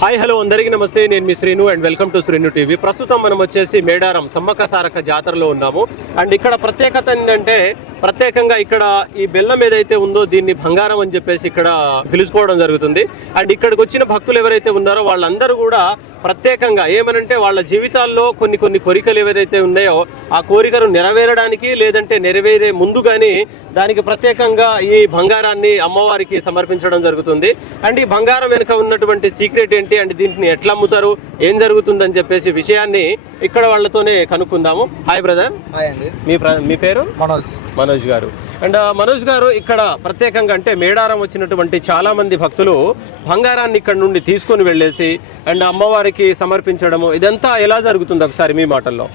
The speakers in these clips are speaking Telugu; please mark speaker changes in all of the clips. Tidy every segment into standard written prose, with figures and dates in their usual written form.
Speaker 1: హాయ్ హలో అందరికీ నమస్తే. నేను మీ Srinu and welcome to Srinu TV. ప్రస్తుతం మనం వచ్చేసి మేడారం సమ్మక్క సారక్క జాతరలో ఉన్నాము. అండ్ ఇక్కడ ప్రత్యేకత ఏంటంటే ప్రత్యేకంగా ఇక్కడ ఈ బెల్లం ఏదైతే ఉందో దీన్ని బంగారం అని చెప్పేసి ఇక్కడ పిలుచుకోవడం జరుగుతుంది. అండ్ ఇక్కడికి వచ్చిన భక్తులు ఎవరైతే ఉన్నారో వాళ్ళందరూ కూడా ప్రత్యేకంగా ఏమనంటే వాళ్ళ జీవితాల్లో కొన్ని కోరికలు ఏవైతే ఉన్నాయో ఆ కోరికను నెరవేరడానికి లేదంటే నెరవేరే ముందు కానీ దానికి ప్రత్యేకంగా ఈ బంగారాన్ని అమ్మవారికి సమర్పించడం జరుగుతుంది. అండ్ ఈ బంగారం వెనుక ఉన్నటువంటి సీక్రెట్ ఏంటి అండ్ దీంట్ని ఎట్లా అమ్ముతారు, ఏం జరుగుతుందని చెప్పేసి విషయాన్ని ఇక్కడ వాళ్ళతోనే కనుక్కుందాము. Hi brother.
Speaker 2: హాయ్ అండి.
Speaker 1: మీ పేరు?
Speaker 2: మనోజ్
Speaker 1: గారు. అండ్ మనోజ్ గారు, ఇక్కడ ప్రత్యేకంగా అంటే మేడారం వచ్చినటువంటి చాలా మంది భక్తులు బంగారాన్ని ఇక్కడ నుండి తీసుకొని వెళ్ళేసి అండ్ అమ్మవారికి సమర్పించడము ఇదంతా ఎలా జరుగుతుంది ఒకసారి మీ మాటల్లో?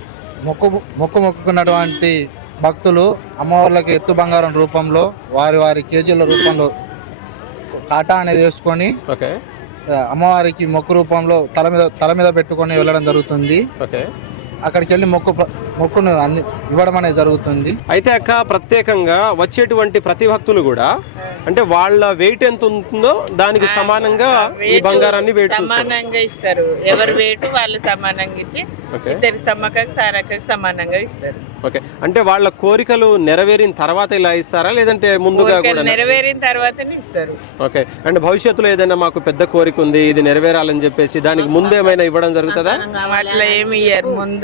Speaker 2: మొక్కుకున్నటువంటి భక్తులు అమ్మవార్లకి ఎత్తు బంగారం రూపంలో వారి కేజీల రూపంలో కాటా అనేది వేసుకొని అమ్మవారికి మొక్కు రూపంలో తల మీద పెట్టుకొని వెళ్ళడం జరుగుతుంది. అక్కడికి వెళ్ళి మొక్కును ఇవ్వడం అనేది జరుగుతుంది.
Speaker 1: అయితే అక్క, ప్రత్యేకంగా వచ్చేటువంటి ప్రతి భక్తులు కూడా అంటే వాళ్ళ వెయిట్ ఎంత ఉంటుందో దానికి సమానంగా ఈ బంగారాన్ని
Speaker 3: సమానంగా ఇస్తారు. ఎవరి వెయిట్ వాళ్ళు సమానంగా ఇచ్చి ఇద్దరికి సమ్మక్కకి సారక్కకి సమానంగా ఇస్తారు.
Speaker 1: ఓకే, అంటే వాళ్ళ కోరికలు నెరవేరిన తర్వాత ఇలా ఇస్తారా లేదంటే ముందుగా కూడా?
Speaker 3: నెరవేరిన తర్వాతనే ఇస్తారు.
Speaker 1: ఓకే, అంటే భవిష్యత్తులో ఏదైనా మాకు పెద్ద కోరిక ఉంది ఇది నెరవేరాలని చెప్పేసి దానికి ముందు ఏమైనా ఇవ్వడం జరుగుతుందా?
Speaker 3: అట్లా ఏమి ఇయ్యారు. ముందు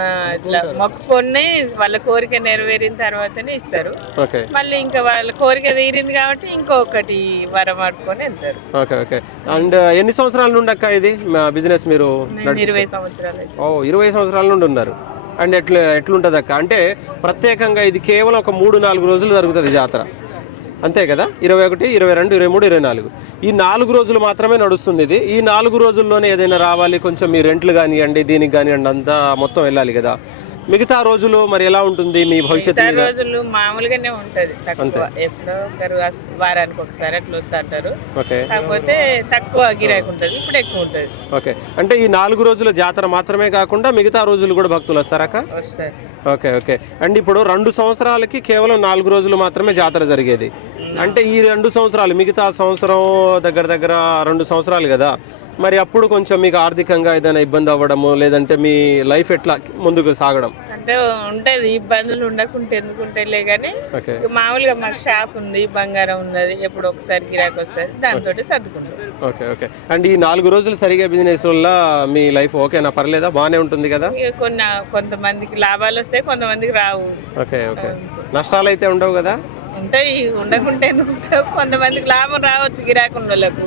Speaker 3: మొక్కుకొని వాళ్ళ కోరిక నెరవేరిన తర్వాతనే ఇస్తారు. మళ్ళీ ఇంకా వాళ్ళ కోరిక తీరింది కాబట్టి ఇంకొకటి వరం ఆడుకొని వెళ్తారు.
Speaker 1: Okay okay. అండ్ ఎన్ని సంవత్సరాల నుండి అక్క ఇది బిజినెస్ మీరు?
Speaker 3: 20 సంవత్సరాలు.
Speaker 1: 20 సంవత్సరాల నుండి ఉన్నారు. అండ్ ఎట్లుంటది అక్క అంటే ప్రత్యేకంగా ఇది కేవలం ఒక 3-4 రోజులు జరుగుతుంది జాతర, అంతే కదా? 21, 22, 23, 24 ఈ 4 రోజులు మాత్రమే నడుస్తుంది ఇది. ఈ 4 రోజుల్లోనే ఏదైనా రావాలి, కొంచెం మీ రెంట్లు కానివ్వండి దీనికి కానివ్వండి అంతా మొత్తం వెళ్ళాలి కదా. మిగతా రోజులు మరి ఎలా ఉంటుంది మీ భవిష్యత్తు?
Speaker 3: రోజులు మామూలుగానే ఉంటది, తక్కువ. ఎప్పుడో ఒకరు వారానికి ఒకసారి అట్లా వస్తుంటారు. కాకపోతే తక్కువ గిరాకీ ఉంటది, ఇప్పుడు ఎక్కువ ఉంటది.
Speaker 1: ఓకే, అంటే ఈ 4 రోజుల జాతర మాత్రమే కాకుండా మిగతా రోజులు కూడా భక్తులు వస్తారక్క?
Speaker 3: వస్తారు.
Speaker 1: Okay okay. అండ్ ఇప్పుడు 2 సంవత్సరాలకి కేవలం 4 రోజులు మాత్రమే జాతర జరిగేది. అంటే ఈ 2 సంవత్సరాలు, మిగతా సంవత్సరం దగ్గర 2 సంవత్సరాలు కదా, మరి అప్పుడు కొంచెం మీకు ఆర్థికంగా ఏదైనా ఇబ్బంది అవ్వడము లేదంటే మీ లైఫ్ ఎట్లా ముందుకు సాగడం?
Speaker 3: అంటే ఉంటది, ఇబ్బందులు ఉండకుంటే ఎందుకుంటేలే కానీ మామూలుగా మాకు షాప్ ఉంది, బంగారం ఉన్నది, ఎప్పుడు ఒకసారి గిరాకీ వస్తుంది, దాంతో సర్దుకుంటాం.
Speaker 1: Okay okay. అండ్ ఈ 4 రోజులు సరిగా బిజినెస్ వల్ల మీ లైఫ్ ఓకేనా, పర్లేదా, బాగానే ఉంటుంది కదా?
Speaker 3: కొంతమందికి లాభాలు వస్తాయి, కొంతమందికి రావు.
Speaker 1: Okay okay. నష్టాలు అయితే ఉండవు కదా?
Speaker 3: ఉంటాయి, ఉండకుంటే ఎందుకు? కొంతమందికి లాభం రావచ్చు గిరాకీ ఉన్న వాళ్ళకు,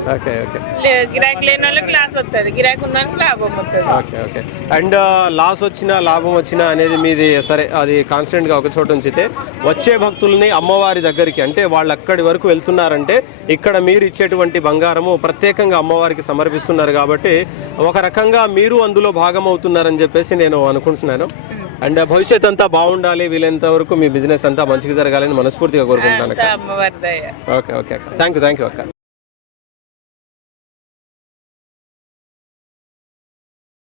Speaker 3: గిరాకీ లేని వాళ్ళకి లాస్ వస్తుంది, గిరాకీ ఉన్న వాళ్ళకి లాభం వస్తుంది.
Speaker 1: Okay okay. అండ్ లాస్ వచ్చినా లాభం వచ్చినా అనేది మీది సరే, అది కాన్స్టెంట్ గా ఒక చోట ఉంచితే వచ్చే భక్తుల్ని అమ్మవారి దగ్గరికి అంటే వాళ్ళు అక్కడి వరకు వెళ్తున్నారంటే ఇక్కడ మీరు ఇచ్చేటువంటి బంగారము ప్రత్యేకంగా అమ్మవారికి సమర్పిస్తున్నారు కాబట్టి ఒక రకంగా మీరు అందులో భాగం అవుతున్నారని చెప్పేసి నేను అనుకుంటున్నాను. అండ్ భవిష్యత్ అంతా బాగుండాలి, వీలైనంత వరకు మీ బిజినెస్ అంతా మంచిగా జరగాలని మనస్ఫూర్తిగా కోరుకుంటాను.
Speaker 3: అమ్మవారి దయ.
Speaker 1: ఓకే ఓకే అక్క, థ్యాంక్ యూ అక్క.